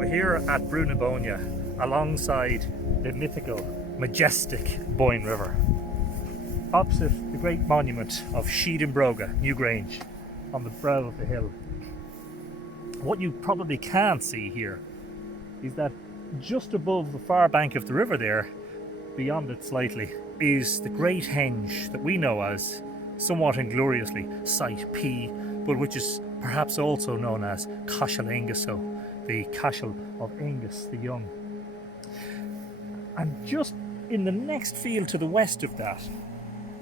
We're here at Bóinne alongside the mythical, majestic Boyne River, opposite the great monument of Newgrange on the brow of the hill. What you probably can't see here is that just above the far bank of the river there, beyond it slightly, is the great henge that we know as, somewhat ingloriously, Site P, but which is perhaps also known as Cashel Anguso, the Cashel of Angus the Young. And just in the next field to the west of that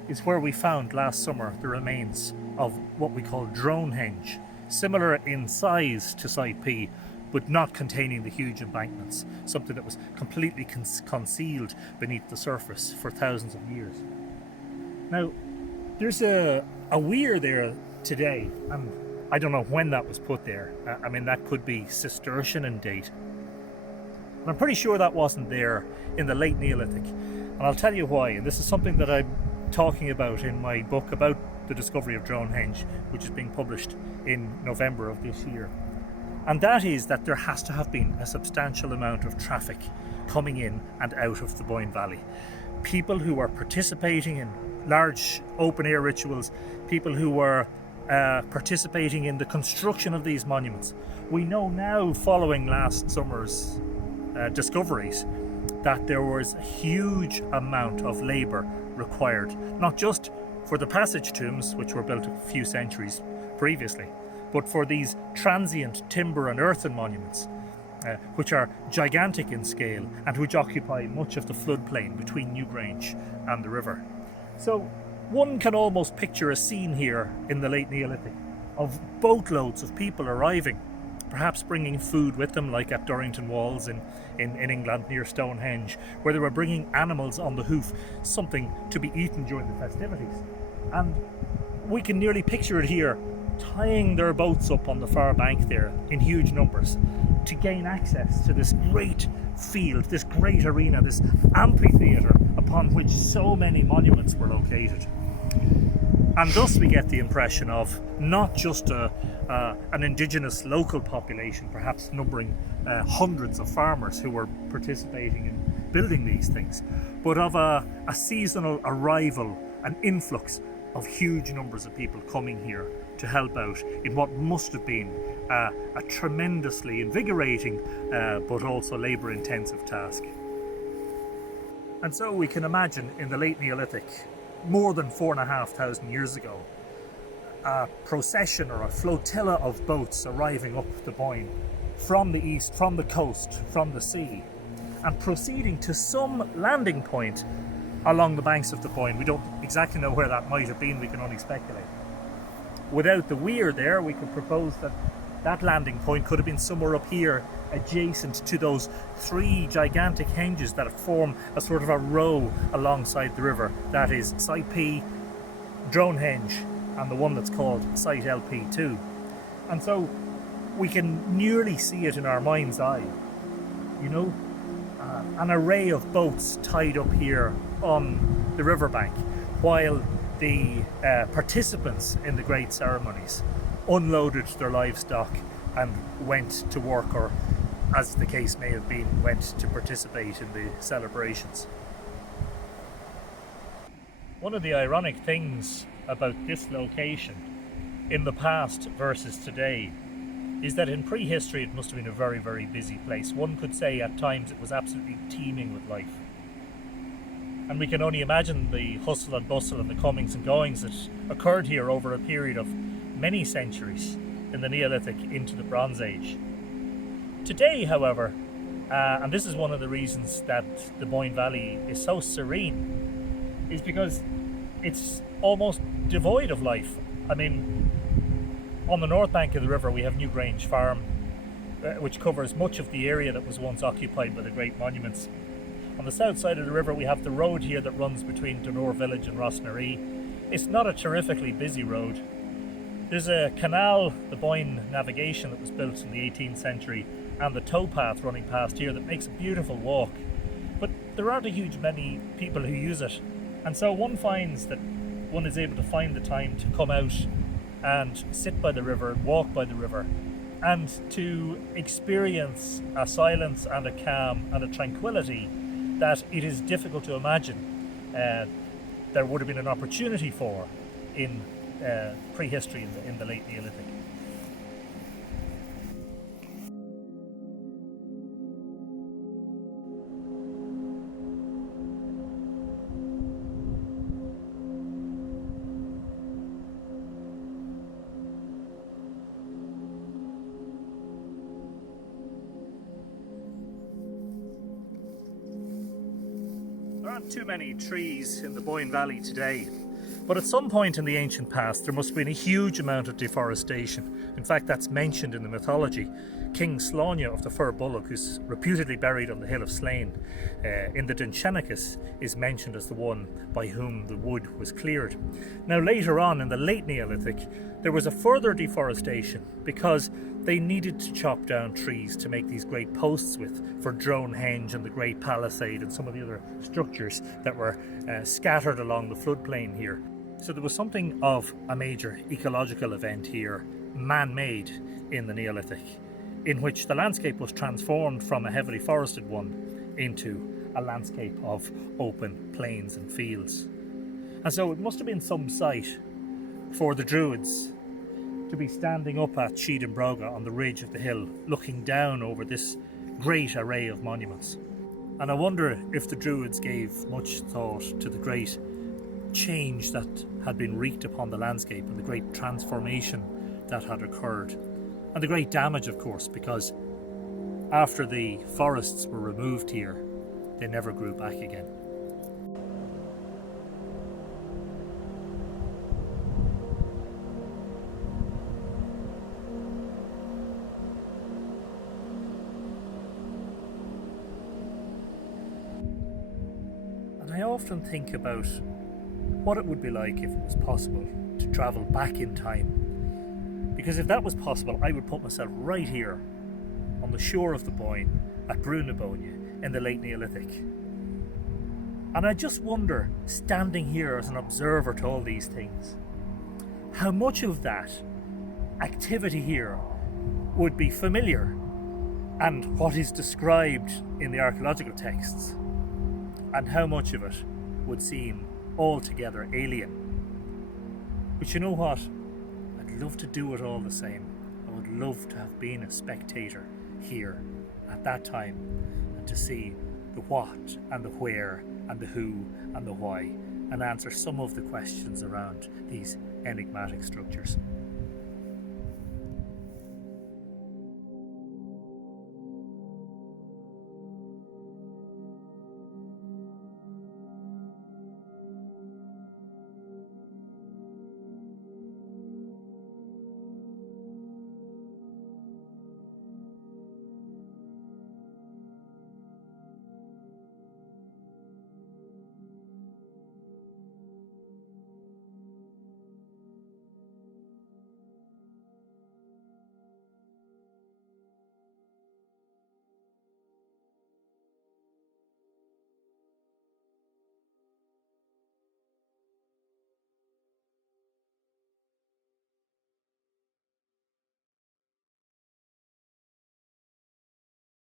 is where we found last summer the remains of what we call Drone Henge, similar in size to Site P, but not containing the huge embankments, something that was completely concealed beneath the surface for thousands of years. Now, there's a weir there today, and I don't know when that was put there. I mean, that could be Cistercian in date. But I'm pretty sure that wasn't there in the Late Neolithic, and I'll tell you why. And this is something that I'm talking about in my book about the discovery of Drone Henge, which is being published in November of this year. And that is that there has to have been a substantial amount of traffic coming in and out of the Boyne Valley. People who were participating in large open-air rituals, people who were participating in the construction of these monuments. We know now, following last summer's discoveries, that there was a huge amount of labour required, not just for the passage tombs, which were built a few centuries previously, but for these transient timber and earthen monuments, which are gigantic in scale and which occupy much of the floodplain between Newgrange and the river. So one can almost picture a scene here in the Late Neolithic of boatloads of people arriving, perhaps bringing food with them, like at Durrington Walls in England near Stonehenge, where they were bringing animals on the hoof, something to be eaten during the festivities. And we can nearly picture it here, tying their boats up on the far bank there in huge numbers to gain access to this great field, this great arena, this amphitheatre upon which so many monuments were located. And thus we get the impression of not just an indigenous local population, perhaps numbering hundreds of farmers who were participating in building these things, but of a seasonal arrival, an influx of huge numbers of people coming here to help out in what must have been a tremendously invigorating but also labour-intensive task. And so we can imagine in the Late Neolithic, more than 4,500 years ago, a procession or a flotilla of boats arriving up the Boyne from the east, from the coast, from the sea, and proceeding to some landing point along the banks of the Boyne. We don't exactly know where that might have been, we can only speculate. Without the weir there, we could propose that that landing point could have been somewhere up here, adjacent to those three gigantic henges that form a sort of a row alongside the river. That is Site P, Drone Henge, and the one that's called Site LP2. And so we can nearly see it in our mind's eye, you know, an array of boats tied up here on the riverbank, while the participants in the great ceremonies unloaded their livestock and went to work, or as the case may have been, went to participate in the celebrations. One of the ironic things about this location in the past versus today is that in prehistory it must have been a very, very busy place. One could say at times it was absolutely teeming with life. And we can only imagine the hustle and bustle and the comings and goings that occurred here over a period of many centuries in the Neolithic into the Bronze Age. Today, however, and this is one of the reasons that the Boyne Valley is so serene, is because it's almost devoid of life. I mean, on the north bank of the river we have Newgrange Farm, which covers much of the area that was once occupied by the great monuments. On the south side of the river we have the road here that runs between Dunor village and Rossnaree. It's not a terrifically busy road. There's a canal, the Boyne Navigation, that was built in the 18th century, and the towpath running past here that makes a beautiful walk. But there aren't a huge many people who use it, and so one finds that one is able to find the time to come out and sit by the river and walk by the river and to experience a silence and a calm and a tranquility that it is difficult to imagine there would have been an opportunity for in prehistory in the late Neolithic. There aren't too many trees in the Boyne Valley today, but at some point in the ancient past there must have been a huge amount of deforestation. In fact, that's mentioned in the mythology. King Sláine of the Fir Bullock, who's reputedly buried on the hill of Slane in the Dinchenicus, is mentioned as the one by whom the wood was cleared. Now later on in the late Neolithic there was a further deforestation because they needed to chop down trees to make these great posts with for Dronehenge and the Great Palisade and some of the other structures that were scattered along the floodplain here. So there was something of a major ecological event here, man-made in the Neolithic, in which the landscape was transformed from a heavily forested one into a landscape of open plains and fields. And so it must have been some sight for the Druids to be standing up at Sheed Broga on the ridge of the hill, looking down over this great array of monuments. And I wonder if the Druids gave much thought to the great change that had been wreaked upon the landscape and the great transformation that had occurred. And the great damage, of course, because after the forests were removed here, they never grew back again. And I often think about what it would be like if it was possible to travel back in time. Because if that was possible, I would put myself right here on the shore of the Boyne at Bóinne in the late Neolithic. And I just wonder, standing here as an observer to all these things, how much of that activity here would be familiar and what is described in the archaeological texts, and how much of it would seem altogether alien. But you know what? I'd love to do it all the same. I would love to have been a spectator here at that time and to see the what and the where and the who and the why and answer some of the questions around these enigmatic structures.